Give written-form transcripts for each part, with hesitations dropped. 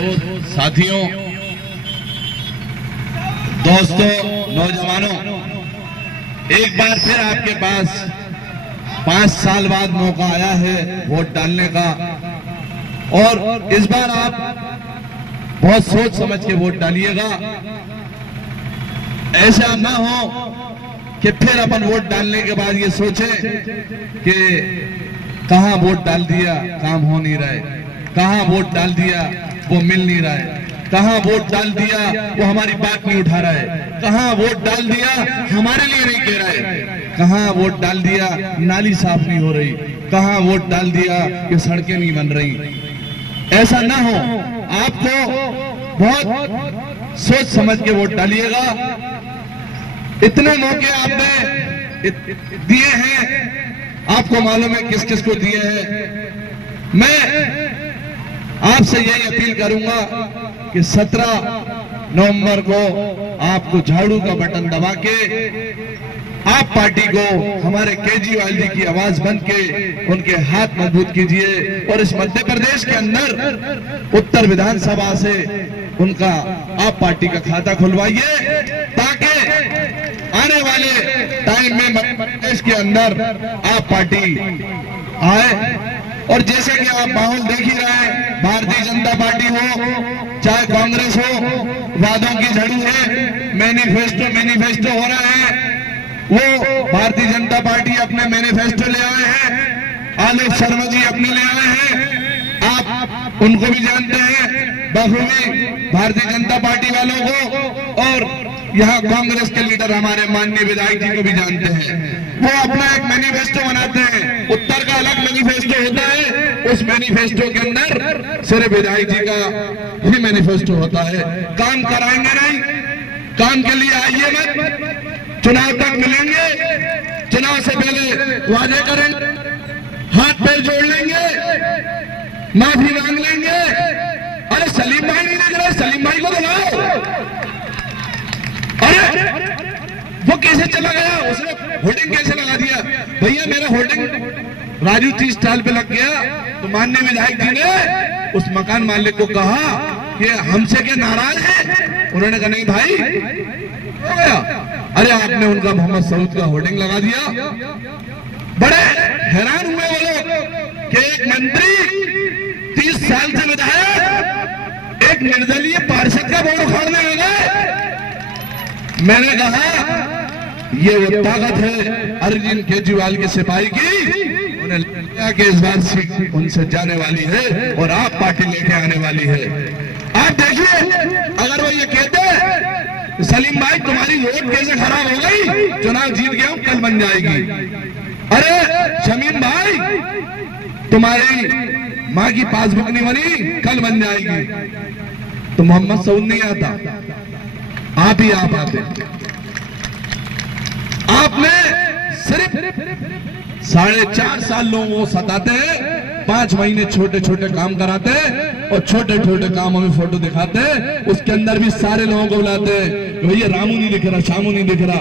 दोस्त साथियों, दोस्तों, नौजवानों, एक बार फिर आपके पास 5 साल बाद मौका आया है वोट डालने का। और इस बार आप बहुत सोच समझ के वोट डालिएगा। ऐसा ना हो कि फिर अपन वोट डालने के बाद ये सोचें कि कहां वोट डाल दिया, काम हो नहीं रहा है, कहां वोट डाल दिया वो मिल नहीं रहा है, कहां वोट डाल दिया वो हमारी बात नहीं उठा रहा है, कहां वोट डाल दिया हमारे लिए नहीं कह रहा है, कहां वोट डाल दिया नाली साफ नहीं हो रही, कहां वोट डाल दिया ये सड़कें नहीं बन रही। ऐसा ना हो, आपको बहुत सोच समझ के वोट डालिएगा। इतने मौके आपने दिए हैं, आपको मालूम है किस किस को दिए हैं। मैं आपसे यही अपील करूंगा कि 17 नवंबर को आपको झाड़ू का बटन दबा के आप पार्टी को हमारे केजरीवाल जी की आवाज बन के उनके हाथ मजबूत कीजिए और इस मध्य प्रदेश के अंदर उत्तर विधानसभा से उनका आप पार्टी का खाता खुलवाइए, ताकि आने वाले टाइम में मध्य प्रदेश के अंदर आप पार्टी आए। और जैसे कि आप माहौल देख ही रहे हैं, भारतीय जनता पार्टी हो चाहे कांग्रेस हो, वादों की झड़ी है, मैनिफेस्टो हो रहा है। वो भारतीय जनता पार्टी अपने मैनिफेस्टो ले आए हैं, आलोक शर्मा जी अपने ले आए हैं, आप उनको भी जानते हैं बखूबी भारतीय जनता पार्टी वालों को, और यहाँ कांग्रेस के लीडर हमारे माननीय विधायक जी को भी जानते हैं। वो अपना एक मैनिफेस्टो बनाते हैं, उत्तर का अलग मैनिफेस्टो होता है, उस मैनिफेस्टो के अंदर सिर्फ विधायक जी का ही मैनिफेस्टो होता है। काम कराएंगे नहीं, काम के लिए आइए मत, चुनाव तक मिलेंगे, चुनाव से पहले वादे करेंगे, हाथ पैर जोड़ लेंगे, माफी मांग लेंगे। अरे सलीम भाई नहीं देख रहे, सलीम भाई को बुलाओ। अरे वो कैसे चला गया, उसने होर्डिंग कैसे लगा दिया? भैया मेरा होर्डिंग राजू टी स्टॉल पे लग गया, तो माननीय विधायक जी ने उस मकान मालिक को कहा कि हमसे क्या नाराज है? उन्होंने कहा नहीं भाई हो गया। अरे आपने उनका मोहम्मद सऊद का होर्डिंग लगा दिया। बड़े हैरान हुए वो लोग कि एक मंत्री 30 साल से विधायक एक निर्दलीय पार्षद का बोर्ड उखाड़ने लगे। मैंने कहा ये वो ताकत है अरविंद केजरीवाल के सिपाही की, उन्हें लगा कि इस बार सीट उनसे जाने वाली है और आप पार्टी लेके आने वाली है। आप देखिए, अगर वो ये कहते सलीम भाई तुम्हारी वोट कैसे खराब हो गई, चुनाव जीत गया हूं, कल बन जाएगी। अरे शमीम भाई तुम्हारी मां की पासबुक नहीं बनी, कल बन जाएगी। तो मोहम्मद सऊद नहीं आता, आप ही आप आते। आपने सिर्फ 4.5 साल लोगों को सताते हैं, 5 महीने छोटे छोटे काम कराते हैं और छोटे छोटे कामों में फोटो दिखाते हैं, उसके अंदर भी सारे लोगों को बुलाते हैं। भैया रामू नहीं दिख रहा, शामू नहीं दिख रहा,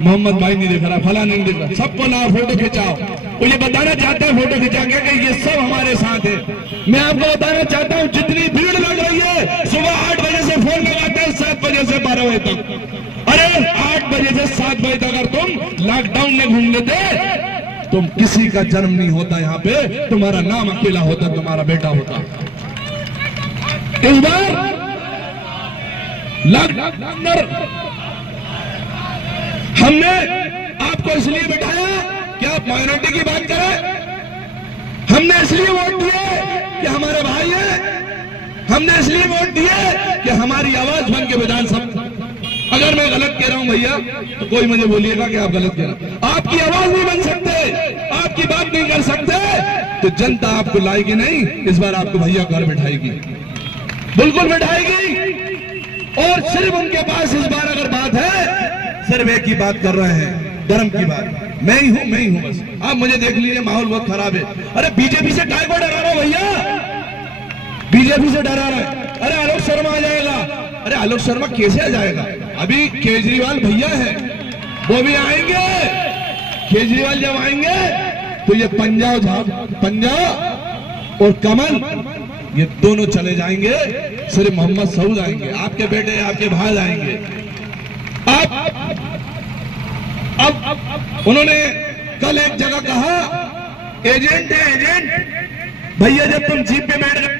मोहम्मद भाई नहीं दिख रहा, फला नहीं दिख रहा, सबको लाओ फोटो खिंचाओ। वो ये बताना चाहता है फोटो खिंचा के कि ये सब हमारे साथ है। मैं आपको बताना चाहता हूँ जितनी भीड़ लग रही है, सुबह 8 बजे से फोन लगाते हैं 7 बजे से 12 बजे तक। अरे 8 बजे से 7 बजे तक अगर तुम लॉकडाउन में घूम लेते, तुम किसी का जन्म नहीं होता यहाँ पे, तुम्हारा नाम अकेला होता, तुम्हारा बेटा होता। इस बार लॉकडाउन हमने आपको इसलिए बिठाया कि आप माइनॉरिटी की बात करें, हमने इसलिए वोट दिए कि हमारे भाई हैं, हमने इसलिए वोट दिए कि हमारी आवाज बन के विधानसभा। अगर मैं गलत कह रहा हूं भैया तो कोई मुझे बोलिएगा कि आप गलत कह रहे हैं। आपकी आवाज नहीं बन सकते, आपकी बात नहीं कर सकते, तो जनता आपको लाएगी नहीं। इस बार आपको भैया घर बैठाएगी, बिल्कुल बैठाएगी। और सिर्फ उनके पास इस बार अगर बात है, सिर्फ एक ही बात कर रहे हैं, धर्म की बात। मैं ही हूं बस। आप मुझे देख लीजिए, माहौल बहुत खराब है। अरे बीजेपी से काय को डरा रहा भैया, बीजेपी से डरा रहा है। अरे आलोक शर्मा आ जाएगा, अरे आलोक शर्मा कैसे आ जाएगा? अभी केजरीवाल भैया है, वो भी आएंगे। केजरीवाल जब आएंगे तो ये पंजा और कमल ये दोनों चले जाएंगे, सिर्फ मोहम्मद सऊद आएंगे, आपके बेटे आपके भाई आएंगे। अब उन्होंने कल एक जगह कहा एजेंट है एजेंट। भैया जब तुम जीप पे बैठ गए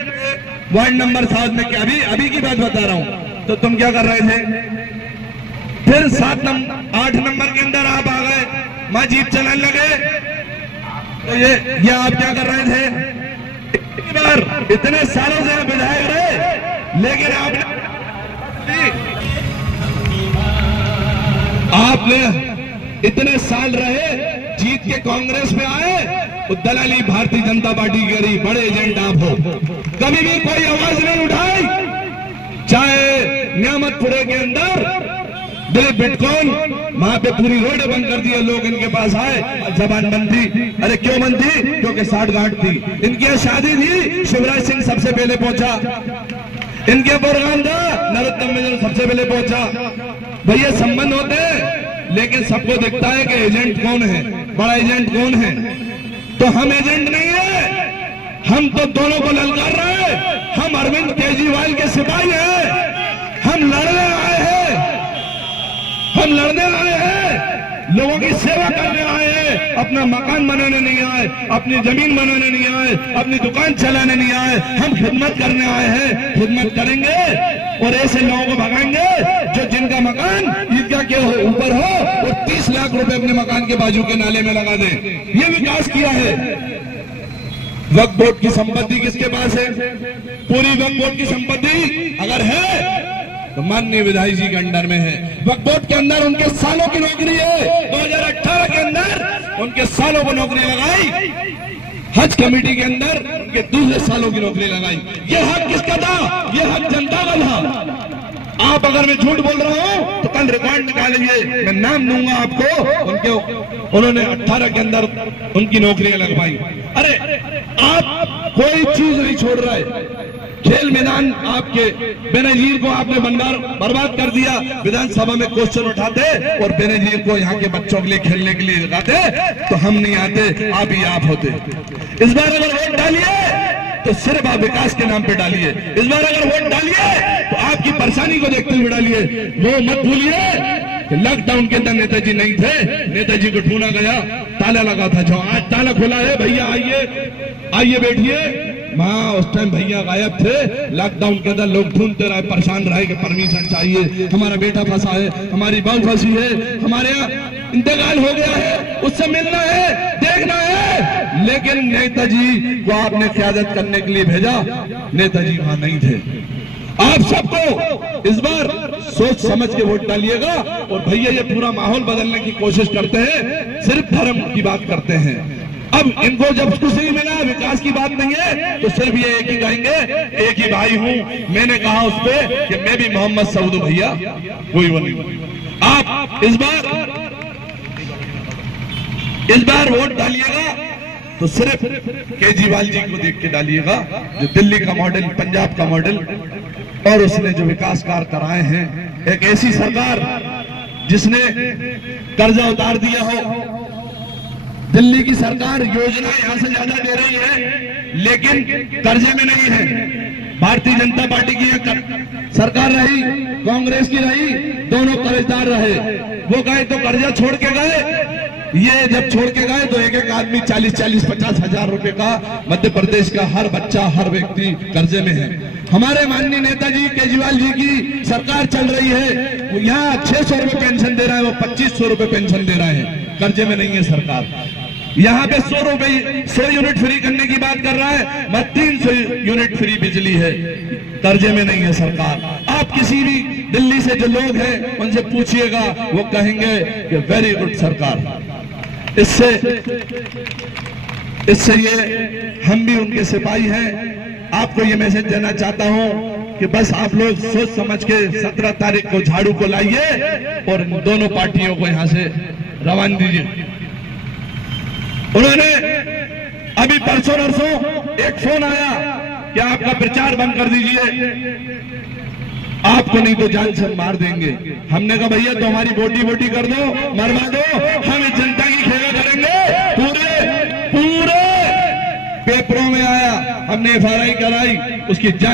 वार्ड नंबर 7 में, अभी की बात बता रहा हूं, तो तुम क्या कर रहे थे? फिर 8 नंबर के अंदर आप आ गए, वहां जीप चलाने लगे, तो ये आप क्या कर रहे थे? इतने सालों से आप विधायक रहे, लेकिन आपने इतने साल रहे, जीत के कांग्रेस में आए, दलाली भारतीय जनता पार्टी की करी, बड़े एजेंट आप हो। कभी भी कोई आवाज नहीं उठाई, चाहे नियामतपुरे के अंदर दिलीप बिटकॉइन, वहां पे पूरी रोड बंद कर दिया, लोग इनके पास आए, जबान बंद थी। अरे क्यों बंद थी? क्योंकि 60 गांठ थी। इनकी यहाँ शादी थी, शिवराज सिंह सबसे पहले पहुंचा। इनके प्रोग्राम था, नरोत्तम मिश्र सबसे पहले पहुंचा। भैया संबंध होते हैं, लेकिन सबको दिखता है कि एजेंट कौन है, बड़ा एजेंट कौन है। तो हम एजेंट नहीं है, हम तो दोनों को ललकार रहे हैं। हम अरविंद केजरीवाल के सिपाही हैं, हम लड़ने आए हैं, हम लड़ने आए हैं, लोगों की सेवा करने आए हैं, अपना मकान बनाने नहीं आए, अपनी जमीन बनाने नहीं आए, अपनी दुकान चलाने नहीं आए। हम खिदमत करने आए हैं, खिदमत करेंगे और ऐसे लोगों को भगाएंगे जो जिनका मकान ईदगाह के ऊपर हो और 30 लाख रुपए अपने मकान के बाजू के नाले में लगा दें। ये विकास किया है। वक्फ बोर्ड की संपत्ति किसके पास है? पूरी वक्फ बोर्ड की संपत्ति अगर है तो माननीय विधायक जी के अंडर में है। वक्फ बोर्ड के अंदर उनके सालों की नौकरी है। 2018 के अंदर उनके सालों को नौकरी लगाई, हज कमेटी के अंदर उनके दूसरे सालों की नौकरी लगाई। ये हक किसका था? ये हक जनता का था। आप अगर मैं झूठ बोल रहा हूं तो कल रिकॉर्ड निकालेंगे, मैं नाम दूंगा आपको। उन्होंने 18 के अंदर उनकी नौकरियां लगवाई। अरे आप कोई चीज नहीं छोड़ रहे। खेल मैदान आपके बेनजीर को आपने बर्बाद कर दिया। विधानसभा में क्वेश्चन उठाते और बेनजीर को यहाँ के बच्चों के लिए खेलने के लिए लगाते, तो हम नहीं आते, आप ही आप होते। इस बार अगर वोट डालिए तो सिर्फ आप विकास के नाम पे डालिए। इस बार अगर वोट डालिए तो आपकी परेशानी को देखते हुए डालिए। वो मत भूलिए कि लॉकडाउन के अंदर नेताजी नहीं थे, नेताजी को ढूंढा गया, ताला लगा था। जो आज ताला खुला है, भैया आइए बैठिए। वहां उस टाइम भैया गायब थे। लॉकडाउन के अंदर लोग ढूंढते रहे, परेशान रहे कि परमिशन चाहिए, हमारा बेटा फंसा है, हमारी बहू फंसी है, हमारे यहाँ इंतकाल हो गया है, उससे मिलना है, देखना है। लेकिन नेताजी को आपने क़यादत करने के लिए भेजा, नेताजी वहां नहीं थे। आप सबको इस बार सोच समझ के वोट डालिएगा। और भैया ये पूरा माहौल बदलने की कोशिश करते हैं, सिर्फ धर्म की बात करते हैं। अब इनको जब कुछ नहीं मिला, विकास की बात नहीं है, तो सिर्फ ये एक ही कहेंगे, एक ही भाई हूं। मैंने कहा उस पे कि मैं भी मोहम्मद सऊद भैया, कोई वो नहीं। आप इस बार वोट डालिएगा तो सिर्फ केजरीवाल जी को देख के डालिएगा, जो दिल्ली का मॉडल, पंजाब का मॉडल, और उसने जो विकास कार्य कराए हैं। एक ऐसी सरकार जिसने कर्जा उतार दिया हो। दिल्ली की सरकार योजना यहां से ज्यादा दे रही है, लेकिन कर्जे में नहीं है। भारतीय जनता पार्टी की सरकार रही, कांग्रेस की रही, दोनों कर्जदार रहे। वो गए तो कर्जा छोड़ के गए, ये जब छोड़ के गए तो एक आदमी 40-50 हजार रुपए का, मध्य प्रदेश का हर बच्चा, हर व्यक्ति कर्जे में है। हमारे माननीय नेताजी केजरीवाल जी की सरकार चल रही है, यहाँ 600 रुपए पेंशन दे रहा है, वो 2500 रुपए पेंशन दे रहे हैं, कर्जे में नहीं है सरकार। यहाँ पे 100 यूनिट फ्री करने की बात कर रहा है, मैं 300 यूनिट फ्री बिजली है, कर्जे में नहीं है सरकार। आप किसी भी दिल्ली से जो लोग हैं उनसे पूछिएगा, वो कहेंगे कि वेरी गुड सरकार। इससे ये हम भी उनके सिपाही हैं। आपको ये मैसेज देना चाहता हूं कि बस आप लोग सोच समझ के 17 तारीख को झाड़ू को लाइए और दोनों पार्टियों को यहां से रवाना दीजिए। उन्होंने अभी परसों एक फोन आया कि आपका प्रचार बंद कर दीजिए, आपको नहीं तो जान से मार देंगे। हमने कहा भैया तो हमारी बोटी कर दो, मरवा दो, हम इस जनता की सेवा करेंगे। पूरे पेपरों में आया, हमने FRI कराई, उसकी जांच